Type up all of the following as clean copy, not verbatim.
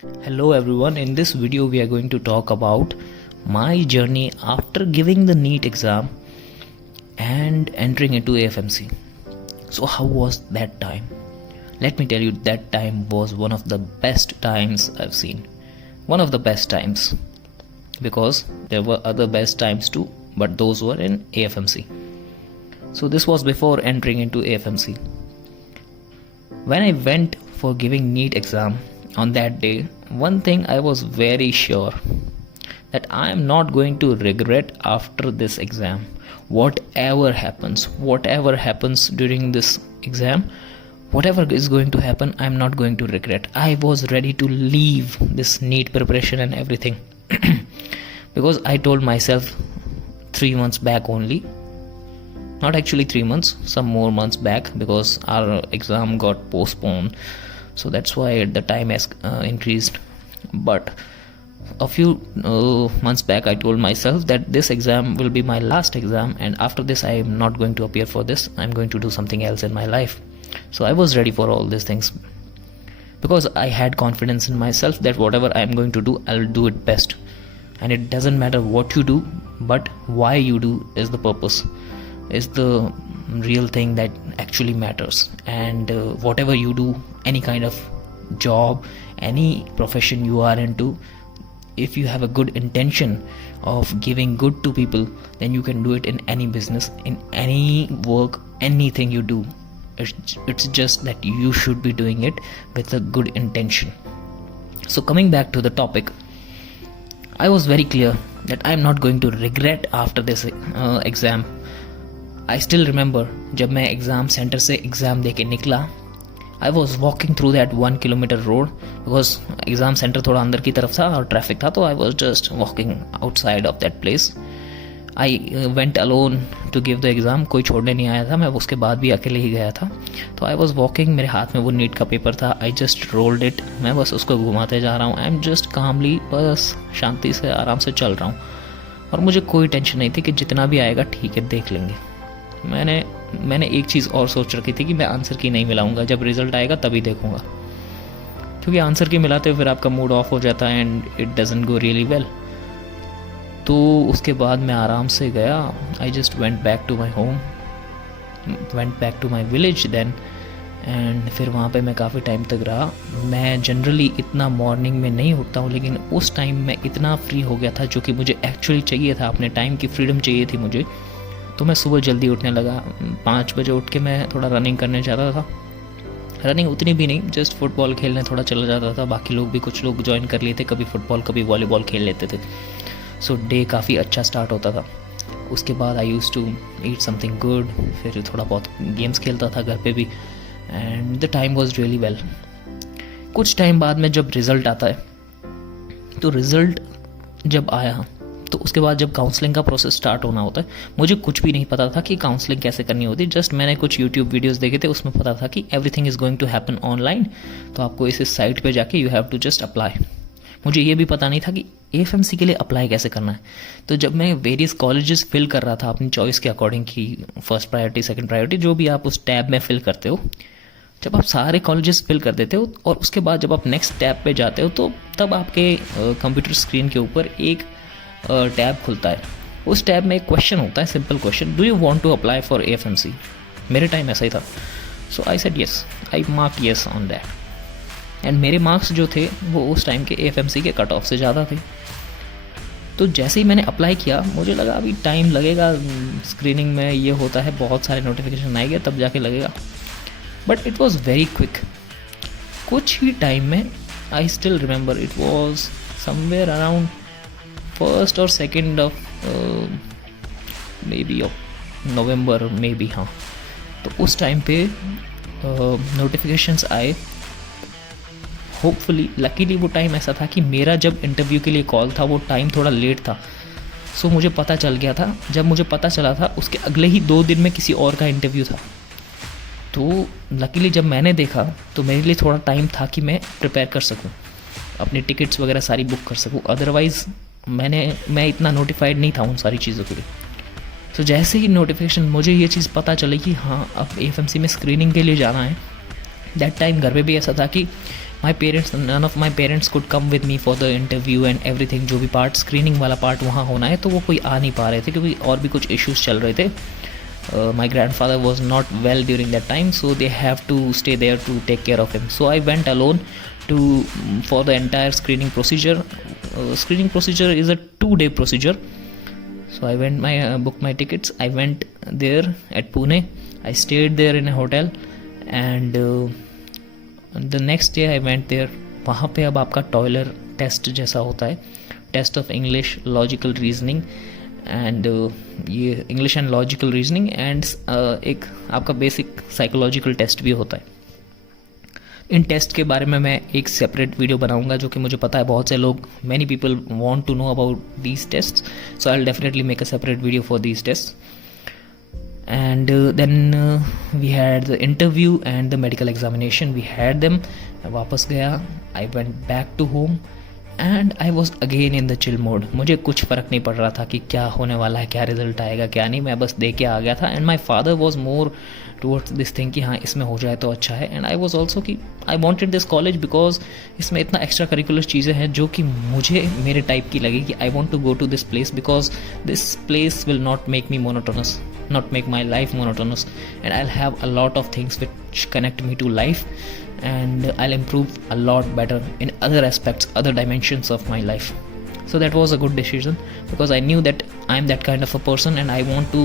Hello everyone, in this video we are going to talk about my journey after giving the NEET exam and entering into AFMC. So how was that time? Let me tell you, that time was one of the best times I've seen. One of the best times, because there were other best times too, but those were in AFMC. So this was before entering into AFMC. When I went for giving NEET exam on that day, one thing I was very sure, that I am not going to regret after this exam. Whatever happens during this exam, whatever is going to happen, I am not going to regret. I was ready to leave this NEET preparation and everything because I told myself 3 months back only, not actually 3 months, some more months back, because our exam got postponed, so that's why the time has increased. But a few months back I told myself that this exam will be my last exam, and after this I am not going to appear for this. I'm going to do something else in my life. So I was ready for all these things because I had confidence in myself that whatever I am going to do, I'll do it best. And it doesn't matter what you do, but why you do is the purpose, is the real thing that actually matters. And whatever you do, any kind of job, any profession you are into, if you have a good intention of giving good to people, then you can do it in any business, in any work, anything you do. It's just that you should be doing it with a good intention. So coming back to the topic, I was very clear that I am not going to regret after this exam. I still remember जब मैं exam centre से exam दे के निकला, I was walking through that 1 kilometer road because exam centre थोड़ा अंदर की तरफ था और ट्रैफिक था, तो I was just walking outside of that place. I went alone to give the exam. कोई छोड़ने नहीं आया था, मैं उसके बाद भी अकेले ही गया था. तो I was walking, मेरे हाथ में वो नीट का पेपर था. I just rolled it. मैं बस उसको घुमाते जा रहा हूँ. I'm just calmly, बस शांति से आराम से चल रहा हूँ, और मुझे कोई टेंशन नहीं थी कि जितना भी आएगा ठीक है, देख लेंगे. मैंने एक चीज़ और सोच रखी थी कि मैं आंसर की नहीं मिलाऊंगा, जब रिज़ल्ट आएगा तभी देखूंगा, क्योंकि आंसर की मिलाते हुए फिर आपका मूड ऑफ हो जाता है and it doesn't go really well. तो उसके बाद मैं आराम से गया. I just went back to my home, went back to my village then, and फिर वहाँ पे मैं काफ़ी टाइम तक रहा. मैं जनरली इतना मॉर्निंग में नहीं उठता हूँ, लेकिन उस टाइम मैं इतना फ्री हो गया था, जो कि मुझे एक्चुअली चाहिए था. अपने टाइम की फ्रीडम चाहिए थी मुझे. तो मैं सुबह जल्दी उठने लगा. 5 बजे उठ के मैं थोड़ा रनिंग करने जाता था. रनिंग उतनी भी नहीं, जस्ट फुटबॉल खेलने थोड़ा चला जाता था. बाकी लोग भी, कुछ लोग ज्वाइन कर लिए थे, कभी फुटबॉल कभी वॉलीबॉल खेल लेते थे. सो डे काफ़ी अच्छा स्टार्ट होता था. उसके बाद I use to eat something good, फिर थोड़ा बहुत गेम्स खेलता था घर पे भी, and the time was really well. कुछ टाइम बाद में जब रिज़ल्ट आता है, तो रिज़ल्ट जब आया, तो उसके बाद जब काउंसलिंग का प्रोसेस स्टार्ट होना होता है, मुझे कुछ भी नहीं पता था कि काउंसलिंग कैसे करनी होती. जस्ट मैंने कुछ यूट्यूब वीडियोस देखे थे, उसमें पता था कि everything is going to happen online, तो आपको इस साइट पे जाके you have to just apply. मुझे ये भी पता नहीं था कि AFMC के लिए अप्लाई कैसे करना है. तो जब मैं वेरियस कॉलेजेस फिल कर रहा था अपनी चॉइस के अकॉर्डिंग, की फर्स्ट प्रायोरिटी, सेकंड प्रायोरिटी, जो भी आप उस टैब में फिल करते हो, जब आप सारे कॉलेजेस फिल कर देते हो और उसके बाद जब आप नेक्स्ट टैब पे जाते हो, तो तब आपके कंप्यूटर स्क्रीन के ऊपर एक टैब खुलता है. उस टैब में एक क्वेश्चन होता है, simple question, do you want to apply for AFMC. मेरे टाइम ऐसा ही था. So I said yes, I mark yes on that, and मेरे मार्क्स जो थे वो उस टाइम के AFMC के कट ऑफ से ज़्यादा थे. तो जैसे ही मैंने अप्लाई किया, मुझे लगा अभी टाइम लगेगा, स्क्रीनिंग में ये होता है, बहुत सारे नोटिफिकेशन आएंगे तब जाके लगेगा. But it was very quick. कुछ ही टाइम में, I still remember, it was somewhere around 1st और 2nd of may be of November, may be, हाँ. तो उस टाइम पे नोटिफिकेशंस आए. होपफुली, लकीली वो टाइम ऐसा था कि मेरा जब इंटरव्यू के लिए कॉल था, वो टाइम थोड़ा लेट था. सो मुझे पता चल गया था. जब मुझे पता चला था, उसके अगले ही 2 दिन में किसी और का इंटरव्यू था. तो लकीली जब मैंने देखा, तो मेरे लिए थोड़ा टाइम था कि मैं प्रिपेयर कर सकूं, अपनी टिकट्स वगैरह सारी बुक कर सकूं. अदरवाइज़ मैं इतना नोटिफाइड नहीं था उन सारी चीज़ों के लिए. तो जैसे ही नोटिफिकेशन, मुझे ये चीज़ पता चली कि हाँ, अब AFMC में स्क्रीनिंग के लिए जाना है. दैट टाइम घर पे भी ऐसा था कि my parents, none of my parents could come with me for the interview and everything. जो भी पार्ट, स्क्रीनिंग वाला पार्ट वहाँ होना है, तो वो कोई आ नहीं पा रहे थे क्योंकि और भी कुछ इश्यूज़ चल रहे थे. My grandfather was not well during that time, so they have to stay there to take care of him. So I went alone for the entire screening procedure. Screening procedure is a 2-day procedure. So I went, booked my tickets. I went there at Pune. I stayed there in a hotel, and the next day I went there. वहाँ पे अब आपका टॉयलर test जैसा होता है, test of English, logical reasoning and ये English and logical reasoning and एक आपका बेसिक साइकोलॉजिकल टेस्ट भी होता है. इन टेस्ट के बारे में मैं एक सेपरेट वीडियो बनाऊंगा, जो कि मुझे पता है बहुत से लोग, many people want to know about these test, so I will definitely make a separate video for these test. And then we had the interview and the medical examination. We had them. मैं वापस गया. I went back to home and I was again in the chill mode. मुझे कुछ फ़र्क नहीं पड़ रहा था कि क्या होने वाला है, क्या रिजल्ट आएगा, क्या नहीं. मैं बस दे के आ गया था. And my father was more towards this thing कि हाँ इसमें हो जाए तो अच्छा है. And I was also कि I wanted this college because इसमें इतना एक्स्ट्रा करिकुलर चीज़ें हैं जो कि मुझे मेरे टाइप की लगी कि I want to go to this place because this place will not make me monotonous, not make my life monotonous, and I'll have a lot of things which connect me to life, and I'll improve a lot better in other aspects, other dimensions of my life. So that was a good decision because I knew that I'm that kind of a person and I want to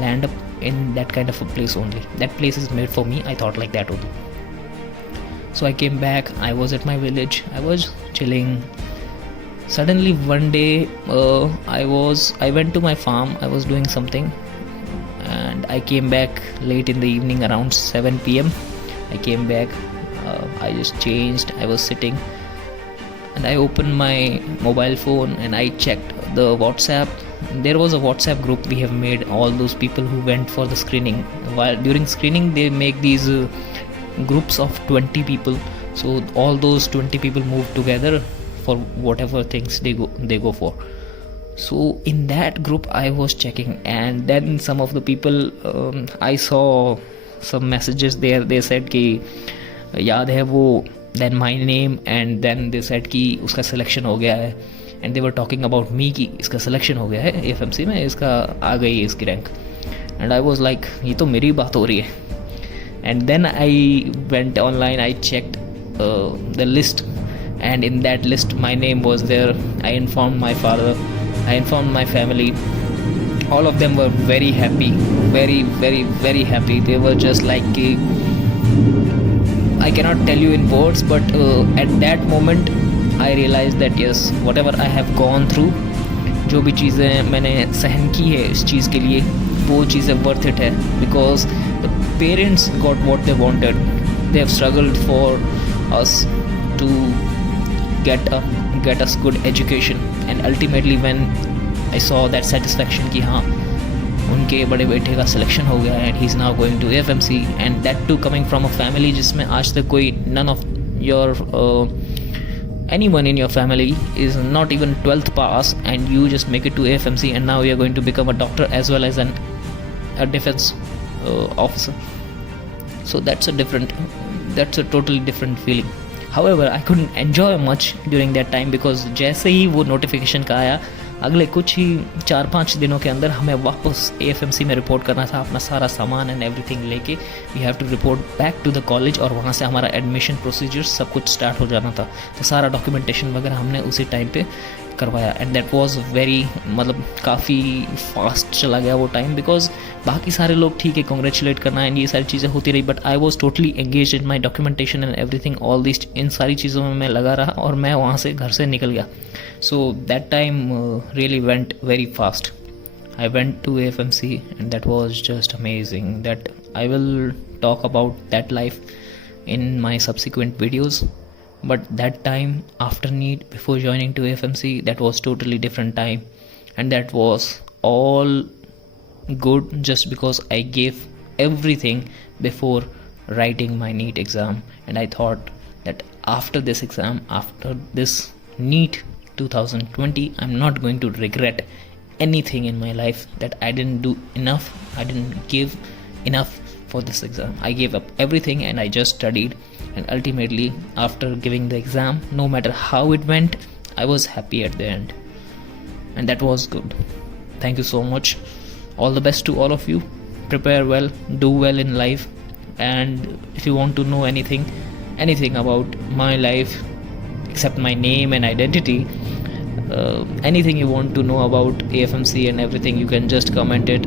land up in that kind of a place only. That place is made for me. I thought like that only. So I came back. I was at my village. I was chilling. Suddenly one day I went to my farm. I was doing something and I came back late in the evening around 7 p.m. I came back. I just changed. I was sitting and I opened my mobile phone and I checked the WhatsApp. There was a WhatsApp group we have made, all those people who went for the screening. While during screening they make these groups of 20 people, so all those 20 people move together for whatever things they go for. So in that group I was checking, and then some of the people I saw some messages there. They said कि याद है वो, then my name, and then they said कि उसका selection हो गया है, and they were talking about me कि इसका selection हो गया है FMC में, इसका आ गई है इसकी rank. And I was like ये तो मेरी बात हो रही है. And then I went online, I checked the list, and in that list my name was there. I informed my father, I informed my family. All of them were very happy, very very very happy. They were just like I cannot tell you in words, but at that moment I realized that yes, whatever I have gone through, जो भी चीज़ें मैंने सहन की है इस चीज़ के लिए, वो चीज़ें worth it है. Because the parents got what they wanted. They have struggled for us to get us good education, and ultimately when I saw that satisfaction कि हाँ उनके बड़े बेटे का सिलेक्शन हो गया and he's now going to FMC, and that too coming from a family जिसमें आज तक कोई none of your anyone in your family is not even 12th pass, and you just make it to FMC and now you're going to become a doctor as well as a defense officer. So that's a totally different feeling. However, I couldn't enjoy much during that time because जैसे ही वो notification का आया, अगले कुछ ही 4-5 दिनों के अंदर हमें वापस AFMC में रिपोर्ट करना था, अपना सारा सामान एंड एवरीथिंग लेके we have to report back to the college, और वहाँ से हमारा एडमिशन प्रोसीजर सब कुछ स्टार्ट हो जाना था. तो सारा डॉक्यूमेंटेशन वगैरह हमने उसी टाइम पे करवाया, एंड दैट वाज वेरी, मतलब काफ़ी फास्ट चला गया वो टाइम. बिकॉज बाकी सारे लोग ठीक है कॉन्ग्रेचुलेट करना एंड ये सारी चीज़ें होती रही, but I was totally engage in my documentation and everything. All this, इन सारी चीज़ों में मैं लगा रहा और मैं वहाँ से घर से निकल गया. So that time really went very fast. I went to AFMC and that was just amazing. That I will talk about that life in my subsequent videos. But that time after NEET, before joining to AFMC, that was totally different time, and that was all good just because I gave everything before writing my NEET exam. And I thought that after this exam, after this NEET 2020, I'm not going to regret anything in my life that I didn't do enough, I didn't give enough for this exam. I gave up everything and I just studied and ultimately after giving the exam, no matter how it went, I was happy at the end, and that was good. Thank you so much. All the best to all of you. Prepare well, do well in life, and if you want to know anything about my life except my name and identity, anything you want to know about AFMC and everything, you can just comment it